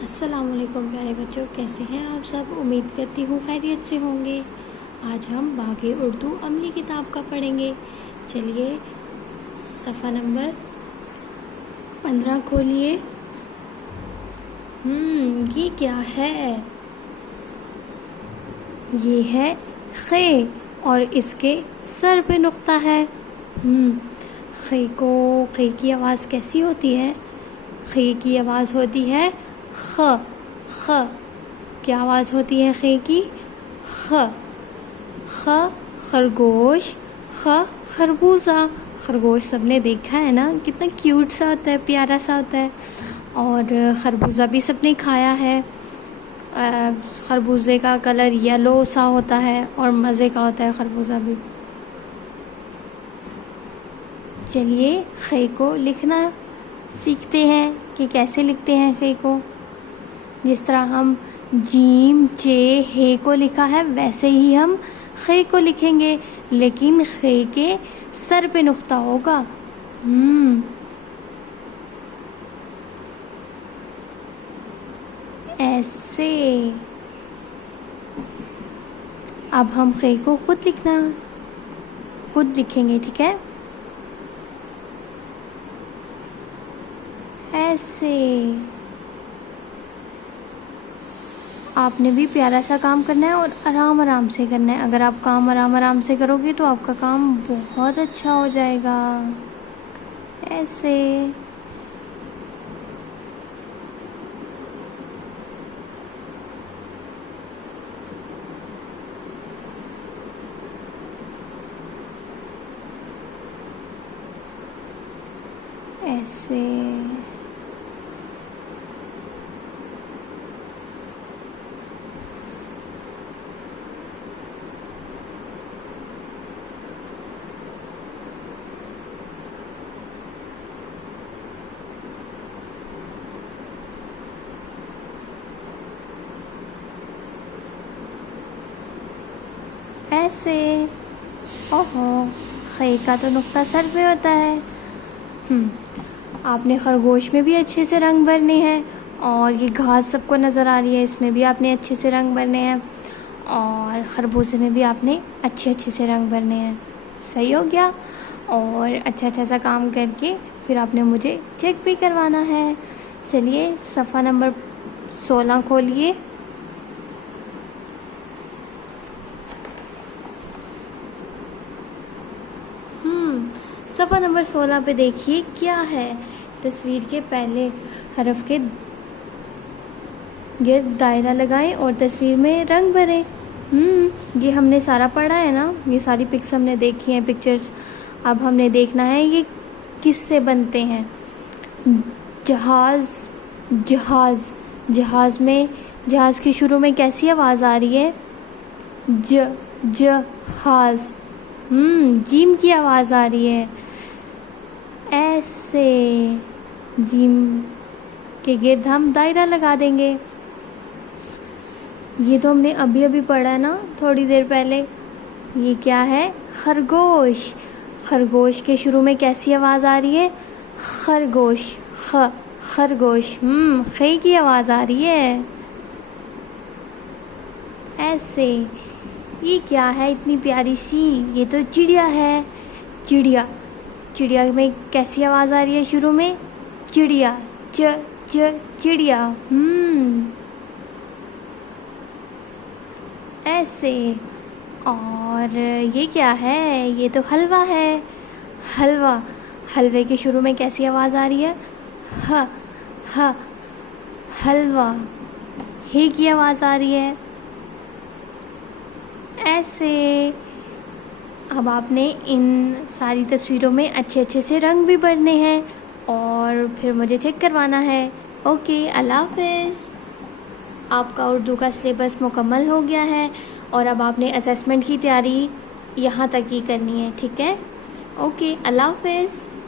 السلام علیکم پیارے بچوں، کیسے ہیں آپ سب؟ امید کرتی ہوں خیریت سے ہوں گے۔ آج ہم باغ اردو عملی کتاب کا پڑھیں گے۔ چلیے صفحہ نمبر 15 کھولیے۔ یہ کیا ہے؟ یہ ہے خے اور اس کے سر پہ نقطہ ہے۔ خے کی آواز کیسی ہوتی ہے؟ خے کی آواز ہوتی ہے خ۔ خ کیا آواز ہوتی ہے خے کی؟ خ۔ خ خرگوش، خ خربوزہ۔ خرگوش سب نے دیکھا ہے نا، کتنا کیوٹ سا ہوتا ہے، پیارا سا ہوتا ہے۔ اور خربوزہ بھی سب نے کھایا ہے۔ خربوزے کا کلر یلو سا ہوتا ہے اور مزے کا ہوتا ہے خربوزہ بھی۔ چلیے خے کو لکھنا سیکھتے ہیں کہ کیسے لکھتے ہیں خے کو۔ جس طرح ہم جیم چے ہے کو لکھا ہے، ویسے ہی ہم خے کو لکھیں گے، لیکن خے کے سر پہ نقطہ ہوگا۔ ایسے۔ اب ہم خے کو خود لکھیں گے، ٹھیک ہے؟ ایسے۔ آپ نے بھی پیارا سا کام کرنا ہے اور آرام سے کرنا ہے۔ اگر آپ کام آرام سے کرو گے تو آپ کا کام بہت اچھا ہو جائے گا۔ ایسے۔ ایسے۔ ایسے۔ اوہو، خے کا تو نقطہ سر پہ ہوتا ہے۔ آپ نے خرگوش میں بھی اچھے سے رنگ بھرنے ہیں، اور یہ گھاس سب کو نظر آ رہی ہے، اس میں بھی آپ نے اچھے سے رنگ بھرنے ہیں، اور خربوزے میں بھی آپ نے اچھے سے رنگ بھرنے ہیں۔ صحیح ہو گیا؟ اور اچھا سا کام کر کے پھر آپ نے مجھے چیک بھی کروانا ہے۔ چلیے صفحہ نمبر 16 کھولیے۔ صفحہ نمبر 16 پہ دیکھیے کیا ہے۔ تصویر کے پہلے حرف کے گرد دائرہ لگائیں اور تصویر میں رنگ بھریں۔ یہ ہم نے سارا پڑھا ہے نا، یہ ساری پکس ہم نے دیکھی ہیں، پکچرز۔ اب ہم نے دیکھنا ہے یہ کس سے بنتے ہیں۔ جہاز کی شروع میں کیسی آواز آ رہی ہے؟ جہاز۔ جیم کی آواز آ رہی ہے۔ ایسے۔ جیم کے گرد ہم دائرہ لگا دیں گے۔ یہ تو ہم نے ابھی پڑھا ہے نا، تھوڑی دیر پہلے۔ یہ کیا ہے؟ خرگوش۔ خرگوش کے شروع میں کیسی آواز آ رہی ہے؟ خرگوش۔ خرگوش۔ خے کی آواز آ رہی ہے۔ ایسے۔ یہ کیا ہے اتنی پیاری سی؟ یہ تو چڑیا ہے۔ چڑیا میں کیسی آواز آ رہی ہے شروع میں؟ چڑیا۔ چڑیا۔ ایسے۔ اور یہ کیا ہے؟ یہ تو حلوہ ہے۔ حلوے کے شروع میں کیسی آواز آ رہی ہے؟ حلوہ۔ ہے کی آواز آ رہی ہے۔ ایسے۔ اب آپ نے ان ساری تصویروں میں اچھے سے رنگ بھی بھرنے ہیں اور پھر مجھے چیک کروانا ہے۔ اوکے، اللہ حافظ۔ آپ کا اردو کا سلیبس مکمل ہو گیا ہے اور اب آپ نے اسیسمنٹ کی تیاری یہاں تک ہی کرنی ہے، ٹھیک ہے؟ اوکے، اللہ حافظ۔